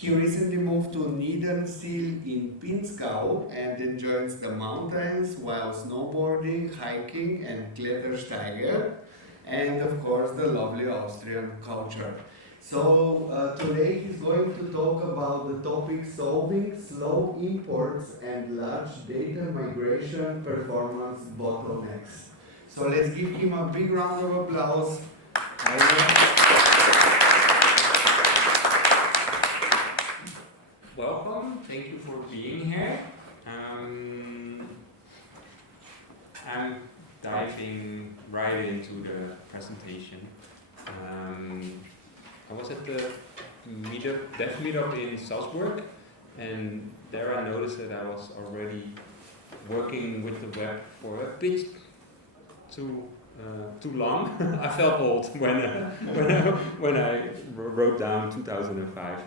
He recently moved to Niedernseel in Pinzgau and enjoys the mountains while snowboarding, hiking and Klettersteiger, and of course the lovely Austrian culture. So today he's going to talk about the topic solving slow imports and large data migration performance bottlenecks. So let's give him a big round of applause. Welcome, thank you for being here. I'm diving right into the presentation. I was at the dev meetup in Salzburg, and there I noticed that I was already working with the web for a bit too long. I felt old when I wrote down 2005.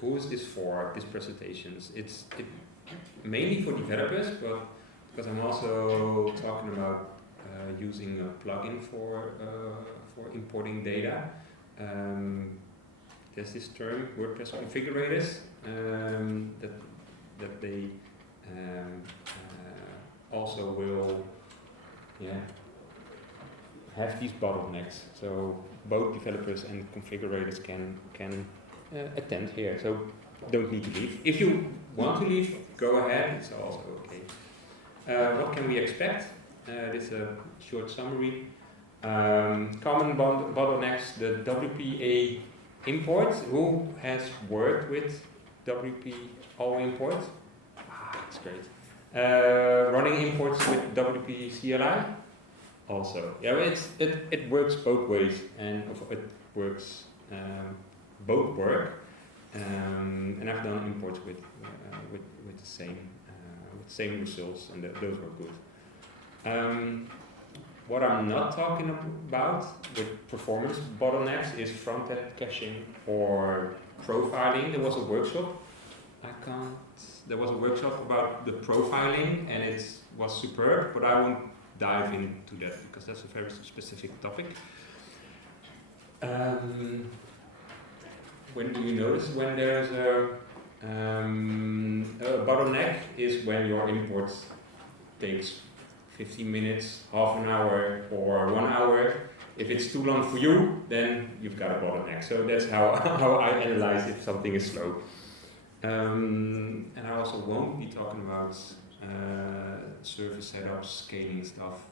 Who is this for, these presentations? It's mainly for developers, but because I'm also talking about using a plugin for importing data. There's this term, WordPress configurators, that they also will have these bottlenecks. So both developers and configurators can attend here. So don't need to leave. If you want to leave, go ahead. It's also okay. What can we expect? This is a short summary. Common bottlenecks, the WPA import. Who has worked with WP all import? That's great. Running imports with WP-CLI? Also. Yeah, it works both ways, and it works both work. And I've done imports with the same results, and those were good. What I'm not talking about with performance bottlenecks is front-end caching or profiling. There was a workshop. There was a workshop about the profiling, and it was superb, but I won't dive into that because that's a very specific topic. When do you notice when there's a bottleneck is when your import takes 15 minutes, half an hour, or 1 hour. If it's too long for you, then you've got a bottleneck. So that's how I analyze if something is slow. And I also won't be talking about service setups, scaling stuff.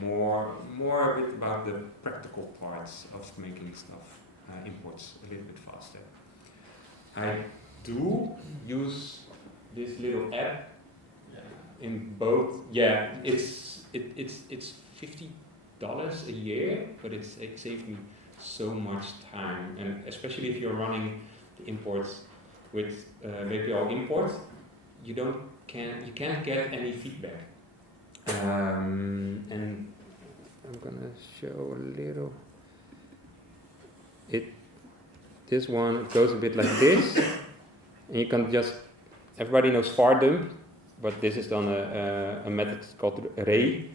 More a bit about the practical parts of making stuff imports a little bit faster. I do use this little app in both. Yeah, it's $50 a year, but it saved me so much time, and especially if you're running the imports with WP import, you can't get any feedback. And I'm gonna show a little. This one goes a bit like this, and you can just. Everybody knows var dump, but this is done a method called ray,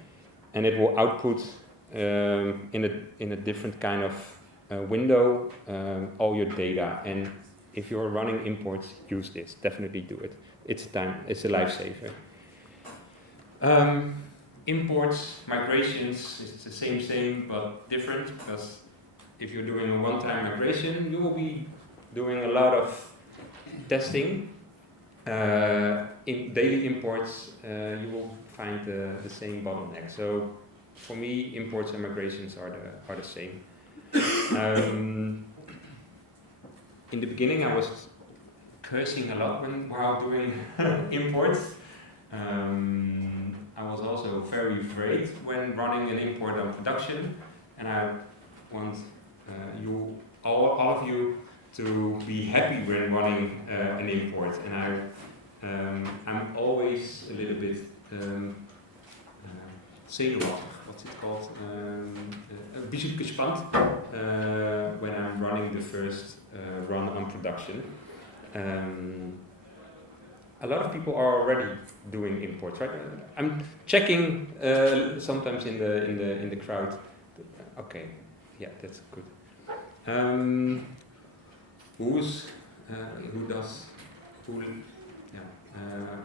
and it will output in a different kind of window all your data. And if you're running imports, use this. Definitely do it. It's a lifesaver. Imports, migrations, it's the same but different, because if you're doing a one-time migration, you will be doing a lot of testing. In daily imports, you will find the same bottleneck. So for me, imports and migrations are the same. In the beginning, I was cursing a lot while doing imports. I was also very afraid when running an import on production, and I want all of you to be happy when running an import. And I'm always a little bit zenuwachtig. What's it called? Een beetje gespannen when I'm running the first run on production. A lot of people are already doing imports, right? I'm checking sometimes in the crowd. Okay, Yeah, that's good.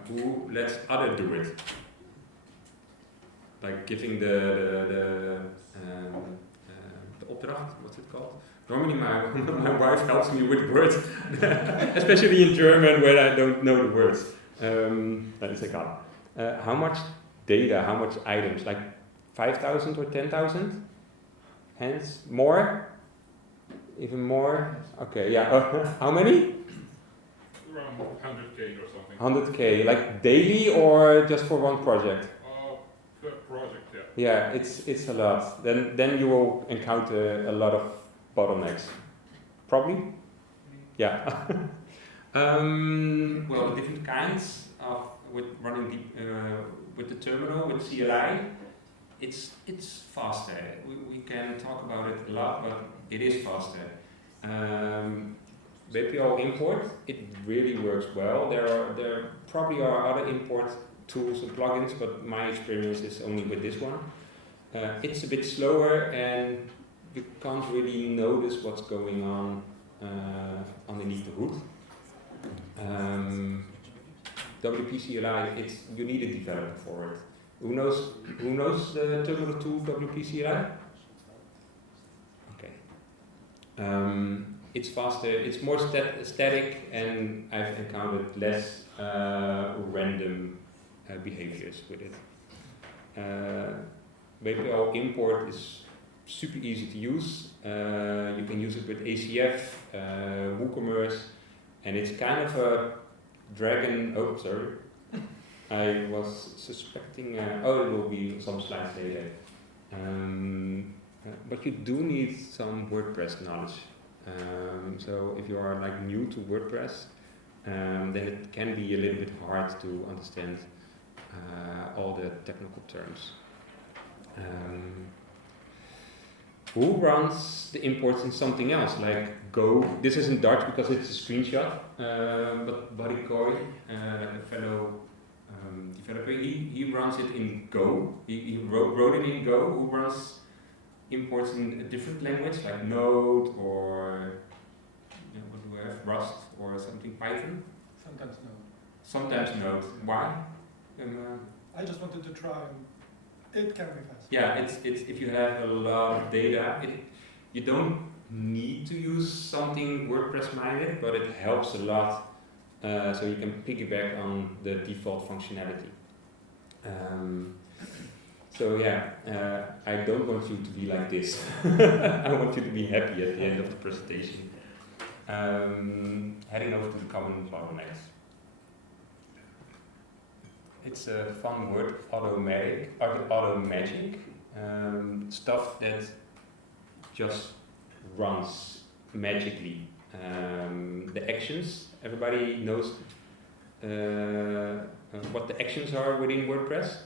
Who lets other do it? Like giving the opdracht, what's it called? Normally my wife helps me with words, especially in German where I don't know the words. Dat is egal. How much data, how much items? Like 5,000 or 10,000? Hands? More? Even more? Okay, yeah. How many? Around 100K or something. 100K, like daily or just for one project? Per project, yeah. Yeah, it's a lot. Then you will encounter a lot of bottlenecks. Probably? Yeah. Well, the different kinds of with running with the terminal with CLI, it's faster. We can talk about it a lot, but it is faster. WP import, it really works well. There probably are other import tools and plugins, but my experience is only with this one. It's a bit slower and you can't really notice what's going on underneath the hood. WP-CLI, you need a developer for it. Who knows the terminal tool WP-CLI? Okay. It's faster, it's more static, and I've encountered less random behaviors with it. WP import is super easy to use. You can use it with ACF, WooCommerce, and it's kind of a dragon. Oh, sorry. I was suspecting. It will be some slides later. But you do need some WordPress knowledge. So if you are like new to WordPress, then it can be a little bit hard to understand all the technical terms. Who runs the imports in something else, like Go? This isn't Dutch because it's a screenshot, but Buddy Coy, a fellow developer, he runs it in Go. He wrote it in Go. Who runs imports in a different language, like Node or what do we have, Rust or something, Python? Sometimes no. Sometimes Node. Why? I just wanted to try and it can be fast. Yeah, it's if you have a lot of data, you don't need to use something WordPress minded, but it helps a lot, so you can piggyback on the default functionality. So yeah, I don't want you to be like this. I want you to be happy at the end of the presentation. Heading over to the common bottlenecks. It's a fun word, auto magic, stuff that just runs magically. The actions, everybody knows what the actions are within WordPress,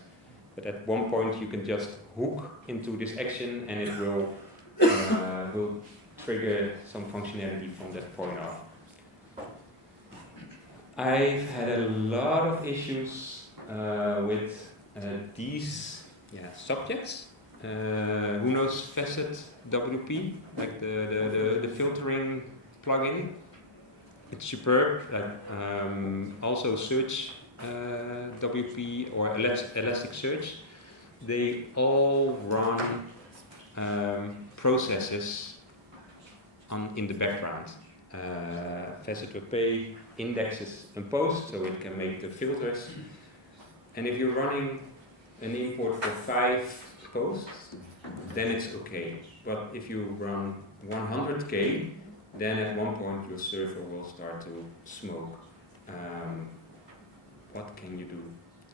but at one point you can just hook into this action and it will trigger some functionality from that point on. I've had a lot of issues with these subjects. Who knows Facet WP, like the filtering plugin? It's superb. Like also Search WP or Elasticsearch. They all run processes in the background. Facet WP indexes and posts, so it can make the filters. And if you're running an import for 5 posts, then it's okay. But if you run 100K, then at one point your server will start to smoke. What can you do?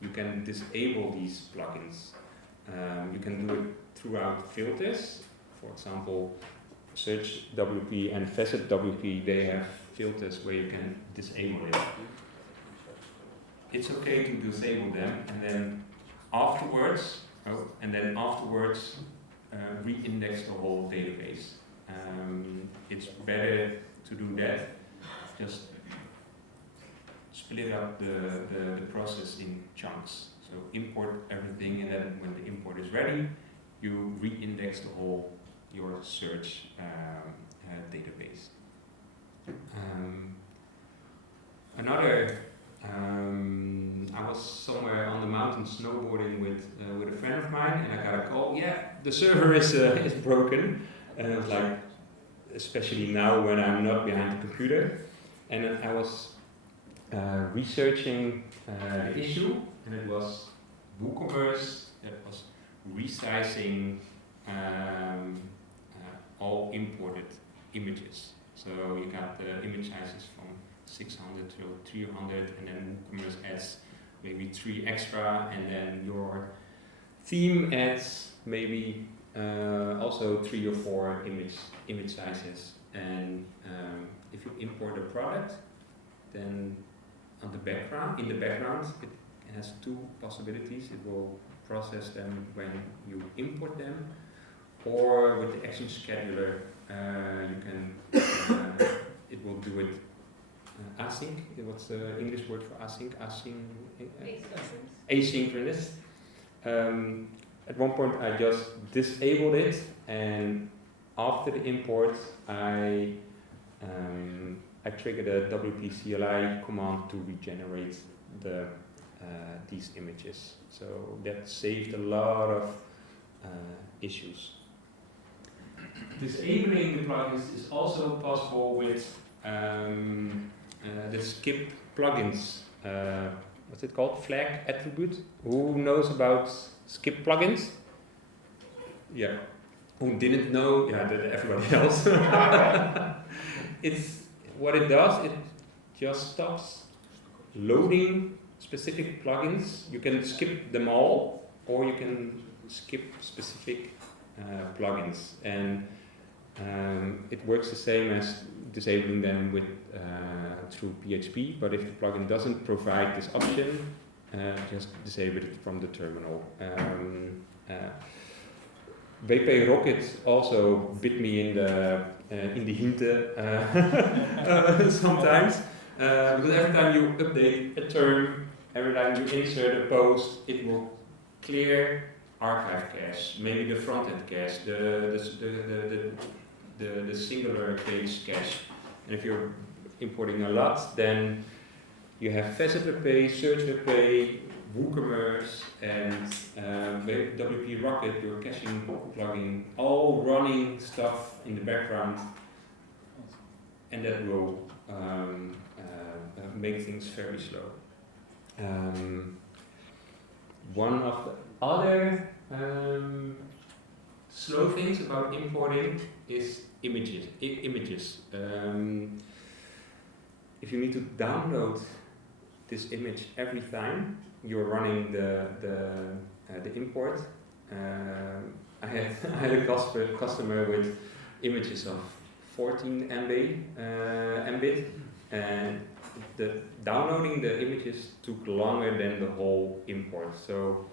You can disable these plugins. You can do it throughout filters. For example, Search WP and Facet WP, they have filters where you can disable it. It's okay to disable them, and then afterwards re-index the whole database. It's better to do that. Just split up the process in chunks. So import everything, and then when the import is ready, you re-index the whole your search database. Another, I was somewhere on the mountain snowboarding with a friend of mine, and I got a call. Yeah, the server is broken, and I was like, especially now when I'm not behind the computer, and then I was researching the issue, and it was WooCommerce that was resizing all imported images. So you got the image sizes from 600 to 300, and then WooCommerce adds maybe 3 extra, and then your theme adds maybe also 3 or 4 image sizes. And if you import a product, then in the background it has 2 possibilities. It will process them when you import them, or with the action scheduler you can it will do it async. What's the English word for async? Asynchronous. At one point I just disabled it, and after the import I triggered a WP-CLI command to regenerate these images. So that saved a lot of issues. Disabling the plugins is also possible with the skip plugins. What's it called? Flag attribute. Who knows about skip plugins? Yeah. Who didn't know? Yeah, everybody else. It's what it does. It just stops loading specific plugins. You can skip them all, or you can skip specific plugins, and it works the same as disabling them with through PHP. But if the plugin doesn't provide this option, just disable it from the terminal. WP Rocket also bit me in the hinte sometimes, because every time you update a term, every time you insert a post, it will clear archive cache, maybe the front-end cache, the singular page cache. And if you're importing a lot, then you have WP, Search WP, WooCommerce, and WP Rocket, your caching plugin, all running stuff in the background, and that will make things very slow. One of the other slow things about importing is images. If you need to download this image every time you're running the import, I had a customer with images of 14 MB, and the downloading the images took longer than the whole import. So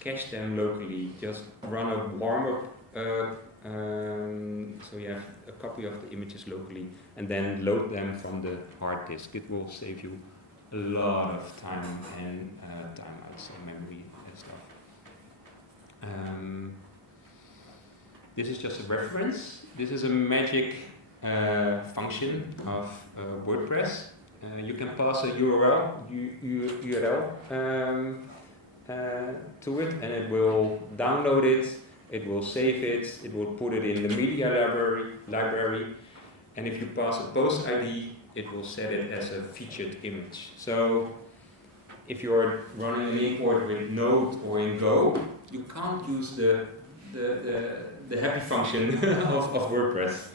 cache them locally, just run a warm-up, so you have a copy of the images locally, and then load them from the hard disk. It will save you a lot of time and timeouts and memory and stuff. This is just a reference. This is a magic function of WordPress. You can pass a URL to it, and it will download it, it will save it, it will put it in the media library, and if you pass a post ID, it will set it as a featured image. So if you're running an import with Node or in Go, you can't use the happy function of WordPress.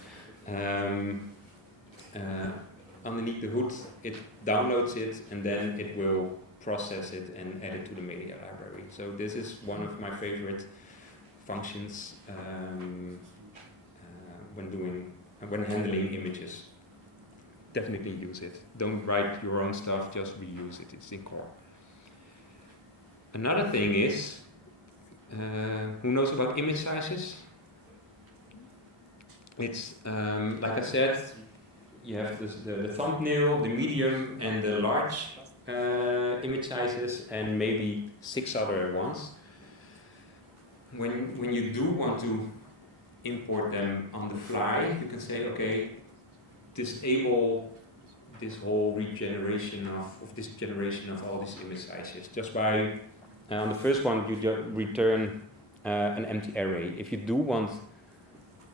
Underneath the hood, it downloads it, and then it will process it and add it to the media library. So this is one of my favorite functions when handling images. Definitely use it. Don't write your own stuff, just reuse it. It's in core. Another thing is, who knows about image sizes? It's like I said, you have the thumbnail, the medium, and the large image sizes, and maybe 6 other ones. When you do want to import them on the fly. You can say, okay, disable this whole regeneration of this generation of all these image sizes. Just by, on the first one, you just return an empty array. If you do want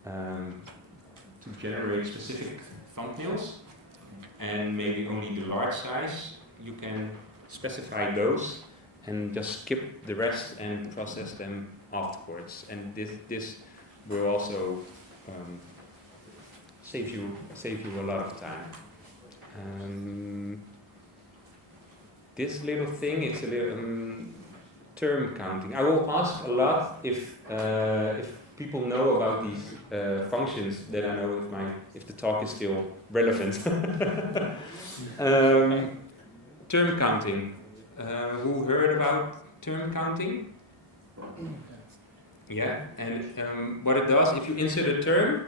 to generate specific thumbnails, and maybe only the large size, you can specify those and just skip the rest and process them afterwards. And this will also save you a lot of time. This little thing, it's a little term counting. I will ask a lot if people know about these functions, then I know if the talk is still relevant. Term counting. Who heard about term counting? Yeah, and what it does, if you insert a term,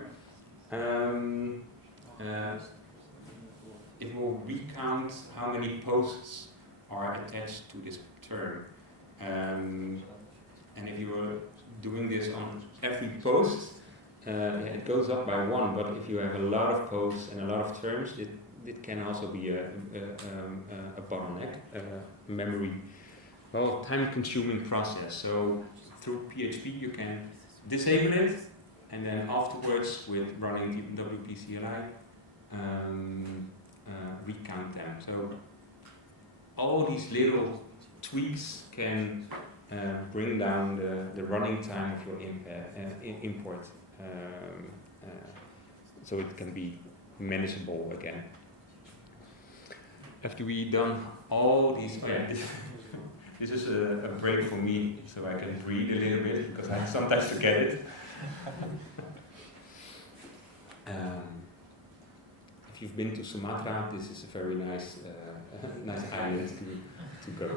it will recount how many posts are attached to this term. And if you are doing this on every post, it goes up by 1, but if you have a lot of posts and a lot of terms, it can also be a bottleneck, memory, time-consuming process. So through PHP you can disable it, and then afterwards with running the WP-CLI, recount them. So all these little tweaks can bring down the running time of your import, so it can be manageable again. After we done all these, this is a break for me, so I can breathe a little bit, because I sometimes forget it. If you've been to Sumatra, this is a very nice nice island to go.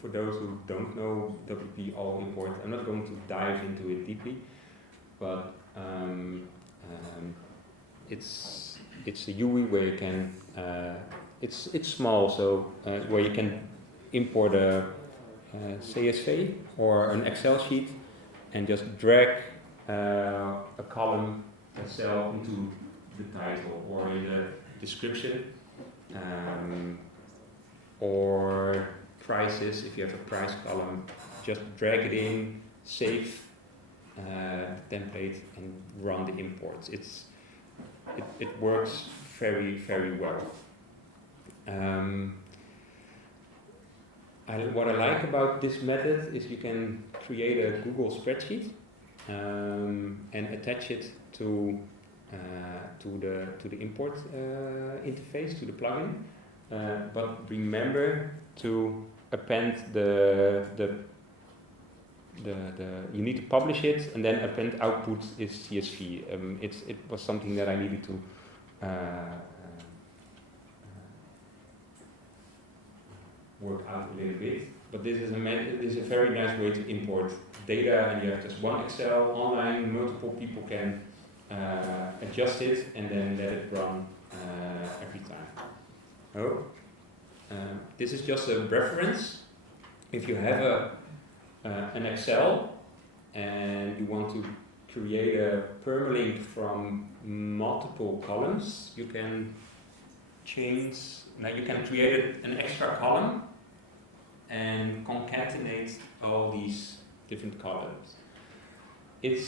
For those who don't know WP all import, I'm not going to dive into it deeply, but it's a UI where you can it's small, so where you can import a CSV or an Excel sheet and just drag a column, a cell into the title or in the description, or prices. If you have a price column, just drag it in, save template, and run the imports. It works very well. What I like about this method is you can create a Google spreadsheet and attach it to the import interface, to the plugin. But remember to append you need to publish it, and then append output is CSV. It was something that I needed to work out a little bit. But this is a very nice way to import data, and you have just one Excel online. Multiple people can adjust it and then let it run every time. This is just a reference. If you have an Excel and you want to create a permalink from multiple columns, you can you can create an extra column and concatenate all these different columns. It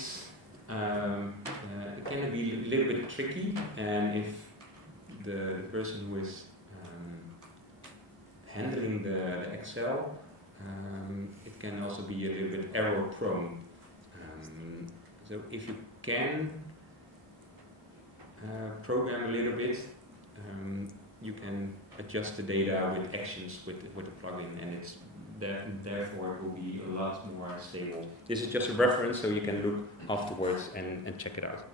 can be a little bit tricky, and if the person who is handling the Excel, it can also be a little bit error prone. So if you can program a little bit, you can adjust the data with actions with the plugin, and therefore it will be a lot more stable. This is just a reference, so you can look afterwards and check it out.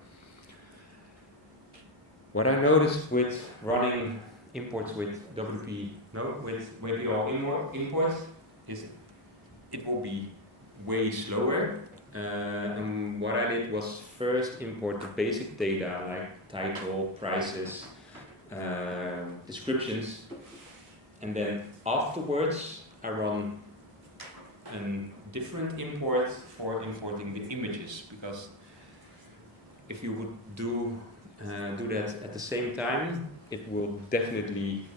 What I noticed with running imports with WP all imports is it will be way slower. And what I did was first import the basic data like title, prices, descriptions, and then afterwards I run a different import for importing the images, because if you would do that at the same time, it will definitely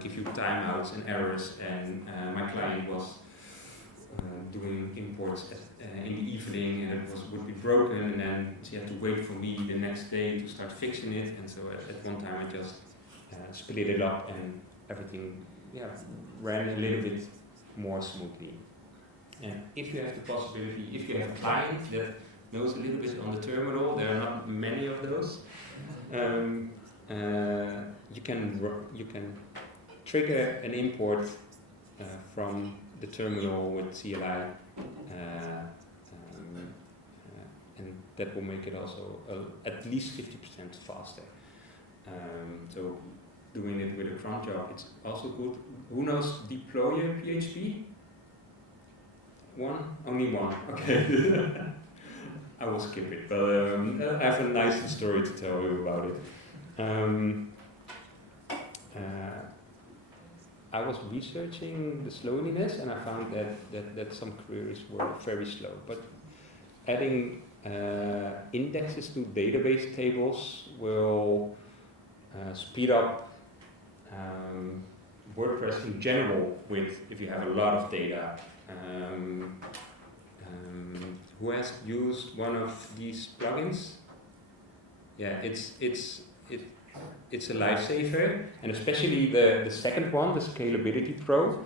give you timeouts and errors. And my client was doing imports in the evening, and it would be broken, and then she had to wait for me the next day to start fixing it. And so at one time I just split it up, and everything ran a little bit more smoothly. And if you have the possibility, if you have a client that knows a little bit on the terminal, there are not many of those, you can trigger an import from the terminal with CLI, and that will make it also at least 50% faster. So doing it with a cron job, it's also good. Who knows deployer PHP? One? Only one. Okay. I will skip it, but I have a nice story to tell you about it. I was researching the slowness, and I found that some queries were very slow. But adding indexes to database tables will speed up WordPress in general. If you have a lot of data. Who has used one of these plugins? Yeah, it's a lifesaver, and especially the second one, the Scalability Pro.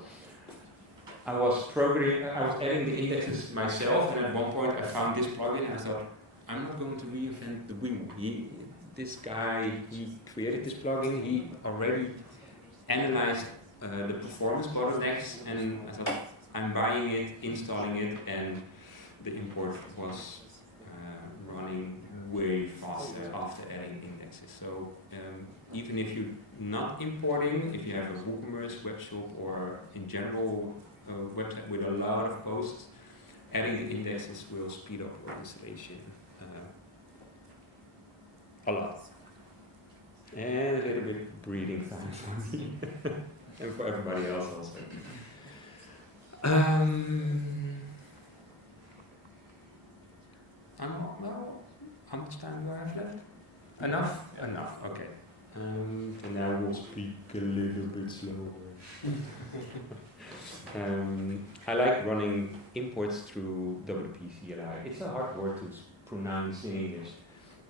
I was adding the indexes myself, and at one point I found this plugin, and I thought, I'm not going to reinvent the wheel. This guy, he created this plugin. He already analyzed the performance bottlenecks, and I thought, I'm buying it, installing it, and the import was running way faster after adding indexes. So even if you're not importing, if you have a WooCommerce webshop or in general a website with a lot of posts, adding the indexes will speed up your installation a lot. And a little bit breathing time for me and for everybody else also. How much time do I have left? Enough? Enough, okay. So now we'll speak a little bit slower. I like running imports through WP-CLI. It's a hard word to pronounce in English.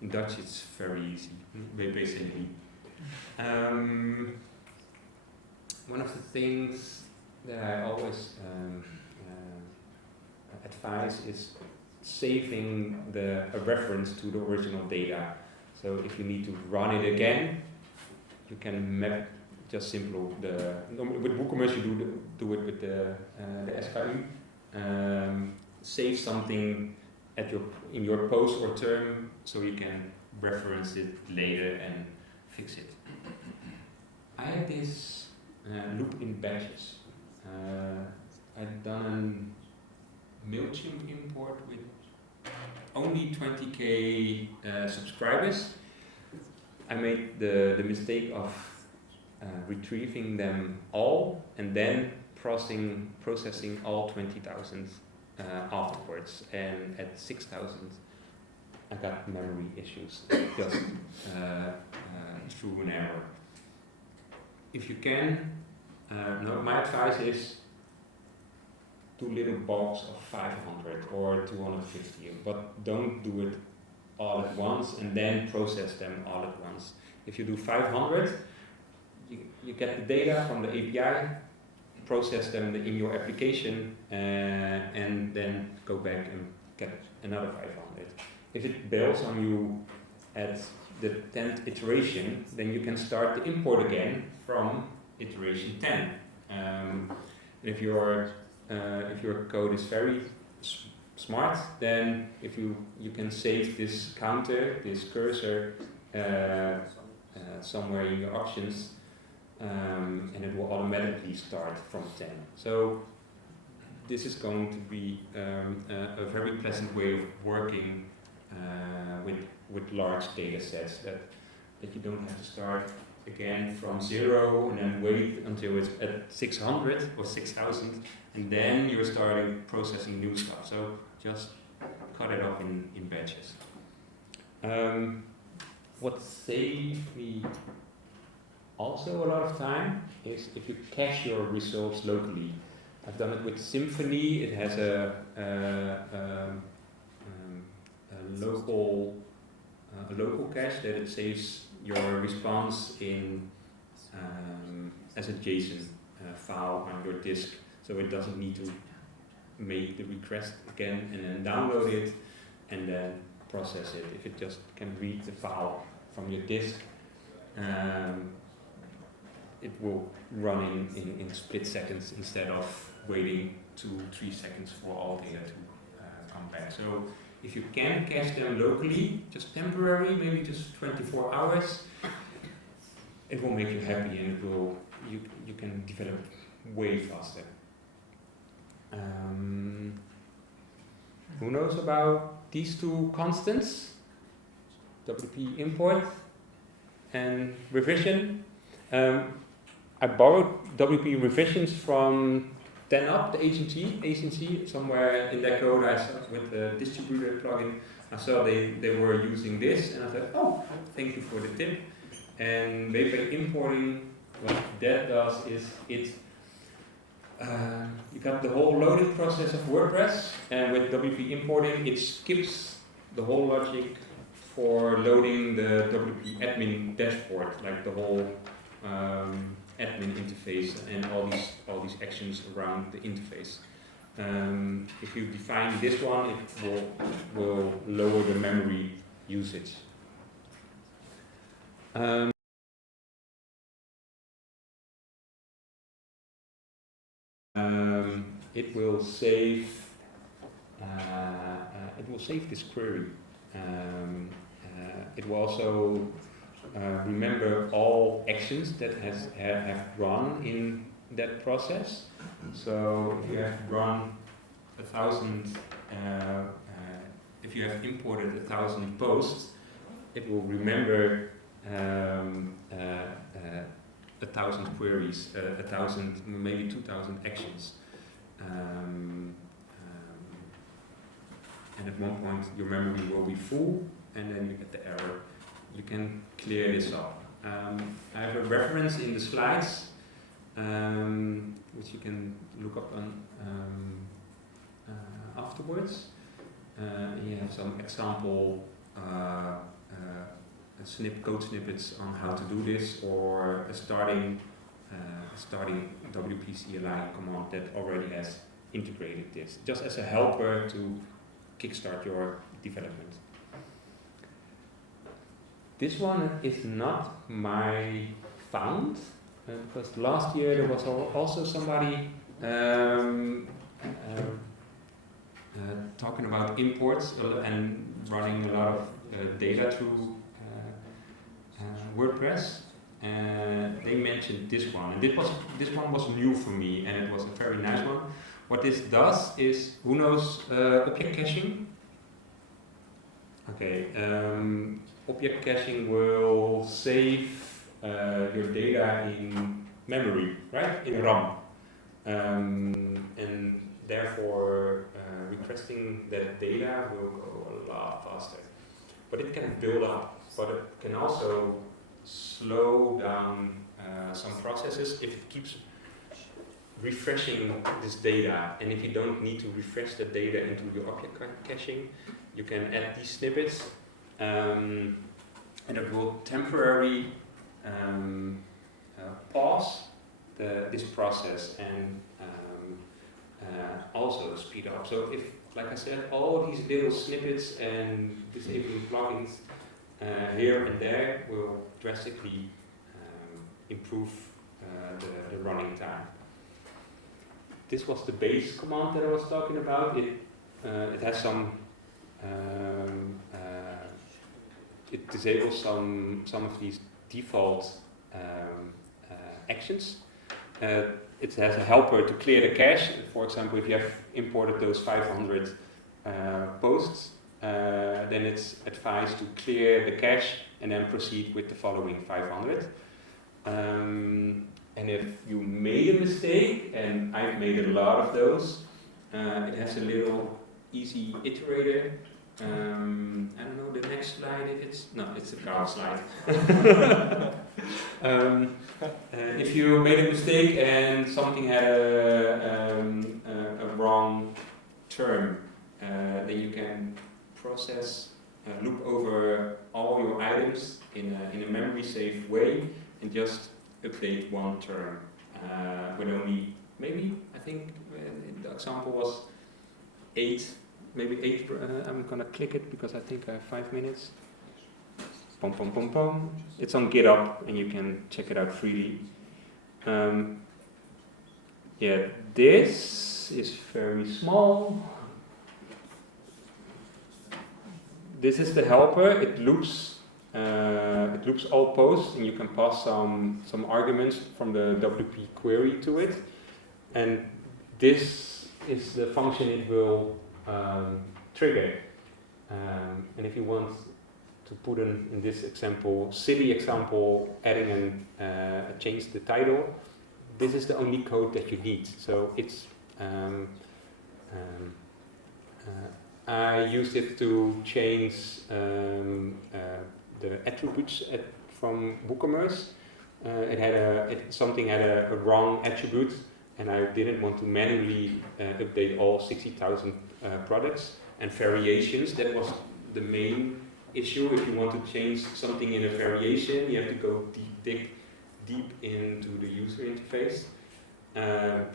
In Dutch it's very easy, basically. One of the things that I always advise is saving a reference to the original data. So if you need to run it again, you can map just simple with WooCommerce you do it with the SKU. Save something in your post or term so you can reference it later and fix it. I had this loop in batches. I'd done a MailChimp import with only 20k subscribers. I made the mistake of retrieving them all and then processing all 20,000 afterwards. And at 6,000 I got memory issues just through an error. If you can, my advice is do little bulks of 500 or 250, but don't do it all at once and then process them all at once. If you do 500, you get the data from the API, process them in your application, and then go back and get another 500. If it bails on you at the 10th iteration, then you can start the import again from iteration 10. If your code is very smart, then if you can save this counter, this cursor, somewhere in your options, and it will automatically start from 10. So this is going to be a very pleasant way of working with large data sets that you don't have to start again from 0 and then wait until it's at 600 or 6,000, and then you're starting processing new stuff. So just cut it up in batches. What saved me also a lot of time is if you cache your results locally. I've done it with Symfony. It has a local cache that it saves your response in as a JSON file on your disk, so it doesn't need to make the request again and then download it and then process it. If it just can read the file from your disk, it will run in split seconds instead of waiting 2-3 seconds for all data to come back. So if you can cache them locally, just temporary, maybe just 24 hours, it will make you happy, and it will you can develop way faster. Who knows about these two constants? WP import and revision. I borrowed WP revisions from 10up, the agency. Somewhere in their code I saw with the distributor plugin, I saw they were using this, and I thought, oh, thank you for the tip. And WP importing, what that does is it you got the whole loading process of WordPress, and with WP importing it skips the whole logic for loading the WP admin dashboard, like the whole admin interface and all these actions around the interface. If you define this one, it will lower the memory usage. It will save this query. It will also remember all actions that have run in that process. So if you have run 1,000, if you have imported 1,000 posts, it will remember 1,000 queries, 1,000, maybe 2,000 actions. And at one point your memory will be full, and then you get the error. You can clear this up. I have a reference in the slides, which you can look up on afterwards. You have some example code snippets on how to do this, or a starting WP-CLI command that already has integrated this, just as a helper to kickstart your development. This one is not my found, because last year there was also somebody talking about imports and running a lot of data through WordPress. They mentioned this one, and this one was new for me, and it was a very nice one. What this does is, who knows object caching? Okay, object caching will save your data in memory, right? In RAM, and therefore requesting that data will go a lot faster. But it can build up, but it can also slow down some processes if it keeps refreshing this data. And if you don't need to refresh the data into your object caching, you can add these snippets, and it will temporarily pause this process and also speed up. So if, like I said, all these little snippets and disabling plugins here and there will drastically improve the running time. This was the base command that I was talking about. It has some it disables some of these default actions. It has a helper to clear the cache. For example, if you have imported those 500 posts, then it's advised to clear the cache and then proceed with the following 500. And if you made a mistake, and I've made a lot of those, it has a little easy iterator. I don't know the next slide if it's no, it's a card slide. If you made a mistake and something had a wrong term, then you can process, loop over all your items in a memory safe way and just update one term with only maybe I think the example was 8. Maybe 8, I'm gonna click it because I think I have 5 minutes. Pom pom pom pom. It's on GitHub and you can check it out freely. Yeah, this is very small. This is the helper. It loops all posts and you can pass some arguments from the WP query to it. And this is the function it will trigger. And if you want to put in this example, silly example, adding change the title, this is the only code that you need. So it's I used it to change the attributes from WooCommerce. Something had a wrong attribute, and I didn't want to manually update all 60,000 products and variations. That was the main issue. If you want to change something in a variation, you have to go dig deep into the user interface.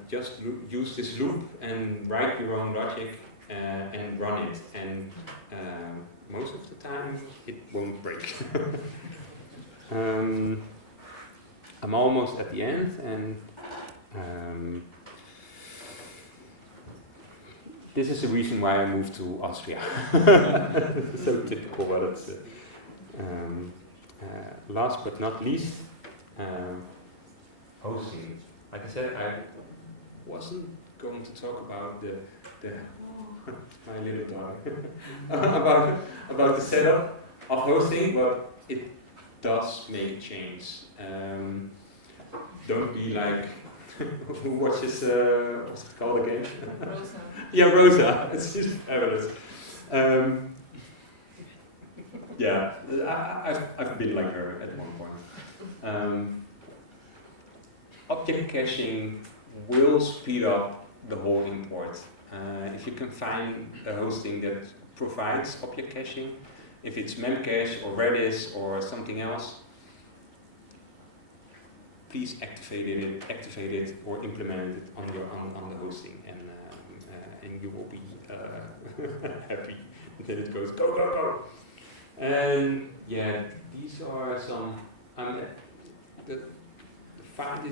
Just use this loop and write your own logic and run it. And most of the time, it won't break. I'm almost at the end, and this is the reason why I moved to Austria. So typical, but it's last but not least, hosting. Like I said, I wasn't going to talk about the my little dog about the setup of hosting, but it does make change. Don't be like who watches what's it called again? Rosa. Yeah, Rosa. It's just fabulous. Yeah, I've been like her at one point. Object caching will speed up the whole import. If you can find a hosting that provides object caching, if it's Memcache or Redis or something else, please activate it or implement it on the hosting, and you will be happy. And then it goes go. And yeah, these are some.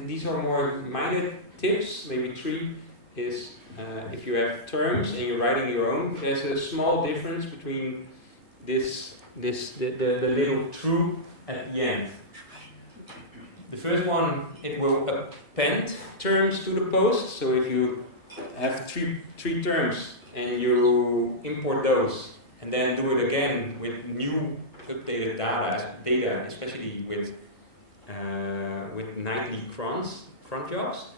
These are more minor tips. Maybe 3 is if you have terms and you're writing your own. There's a small difference between the little true at the end. The first one, it will append terms to the post. So if you have three terms and you import those and then do it again with new updated data, especially with nightly cron jobs.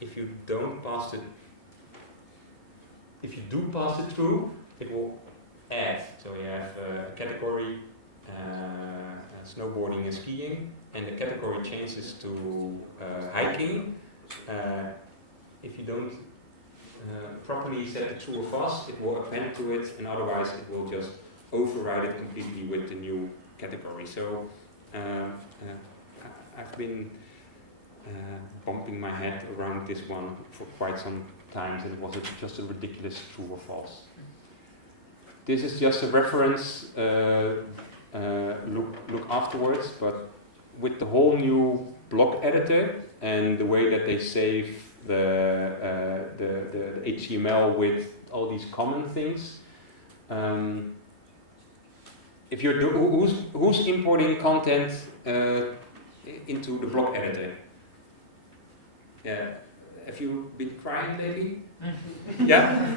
If you do pass it through, it will add. So you have a category, snowboarding and skiing, and the category changes to hiking. If you don't properly set it true or false, it will append to it, and otherwise it will just override it completely with the new category. So I've been bumping my head around this one for quite some time, and it was just a ridiculous true or false. This is just a reference, look afterwards, but with the whole new block editor and the way that they save the HTML with all these common things, if you're who's importing content into the block editor? Yeah, have you been crying lately? Yeah,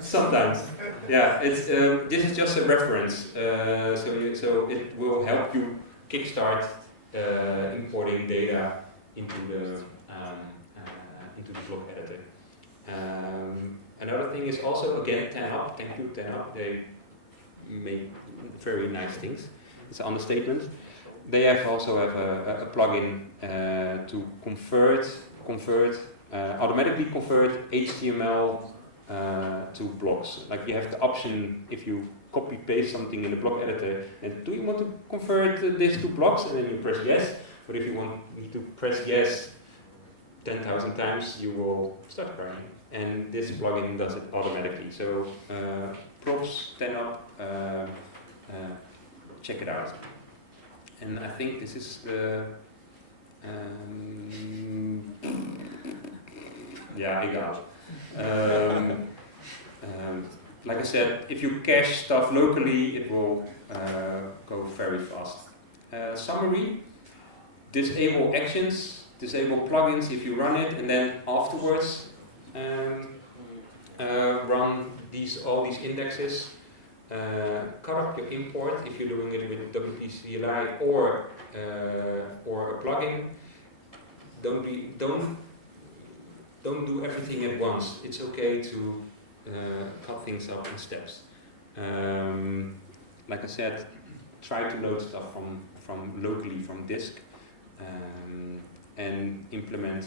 sometimes. Yeah, it's this is just a reference, so it will help you kickstart importing data into the blog editor. Another thing is also, again, 10up. Thank you, 10up. They make very nice things. It's an understatement. They also have a plugin to automatically convert HTML to blocks. Like you have the option, if you copy paste something in the block editor, and do you want to convert this to blocks? And then you press yes. But if you want me to press yes 10,000 times, you will start crying. And this plugin does it automatically. So props, 10up, check it out. And I think this is the big out. Like I said, if you cache stuff locally, it will go very fast. Summary: disable actions, disable plugins if you run it, and then afterwards run all these indexes. Cut up your import if you're doing it with WP-CLI or a plugin. Don't do everything at once. It's okay to cut things up in steps. Like I said, try to load stuff from locally from disk and implement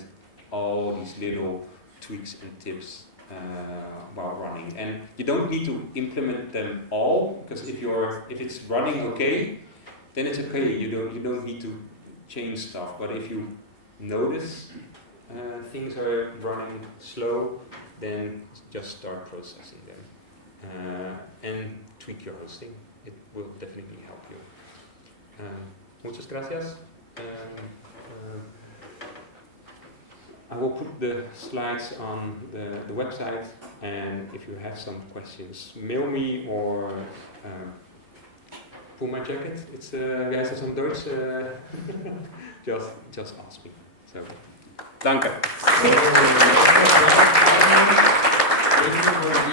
all these little tweaks and tips while running. And you don't need to implement them all, because if it's running okay, then it's okay. You don't need to change stuff. But if you notice things are running slow, then just start processing them and tweak your hosting. It will definitely help you. Muchas gracias. I will put the slides on the website, and if you have some questions, mail me or pull my jacket. It's wie heißt das on Deutsch? Just ask me. So, danke. Thank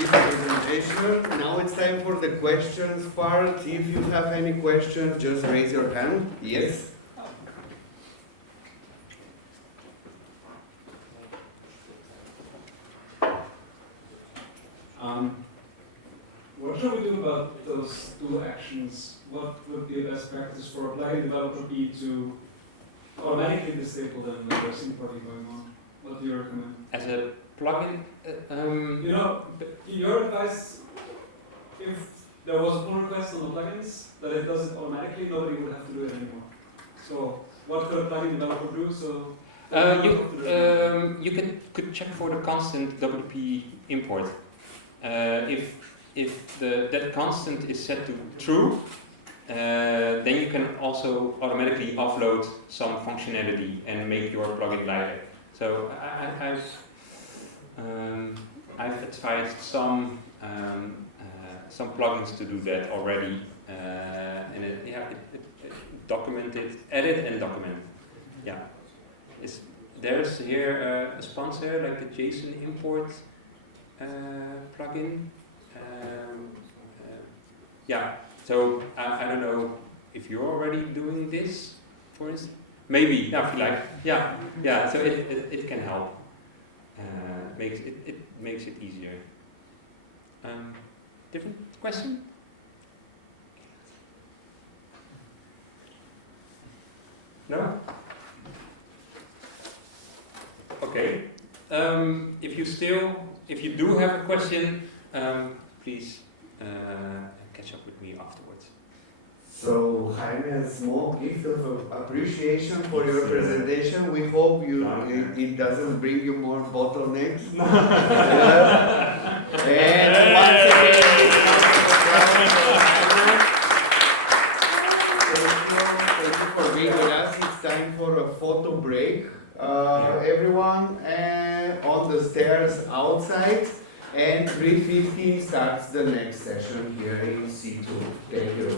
you for this presentation. Now it's time for the questions part. If you have any questions, just raise your hand. Yes. What should we do about those two actions? What would be the best practice for a plugin developer be to automatically disable them when there's importing going on? What do you recommend? As a plugin, in your advice, if there was a pull request on the plugins that it does it automatically, nobody would have to do it anymore. So what could a plugin developer do? So you could check for the constant WP import. If that constant is set to true, then you can also automatically offload some functionality and make your plugin lighter. So I've advised some plugins to do that already, and it documented, edit and document. Yeah, there's here a sponsor like the JSON import plugin. So I don't know if you're already doing this, for instance. Maybe, I feel like, so it can help. It makes it easier. Different question? No? Okay. If you do have a question, please catch up with me afterwards. So Jaime, a small gift of appreciation for your presentation. We hope it doesn't bring you more bottlenecks. And once again, thank you for being with us. It's time for a photo break, everyone, on the stairs outside. And 3:15 starts the next session here in C2. Thank you.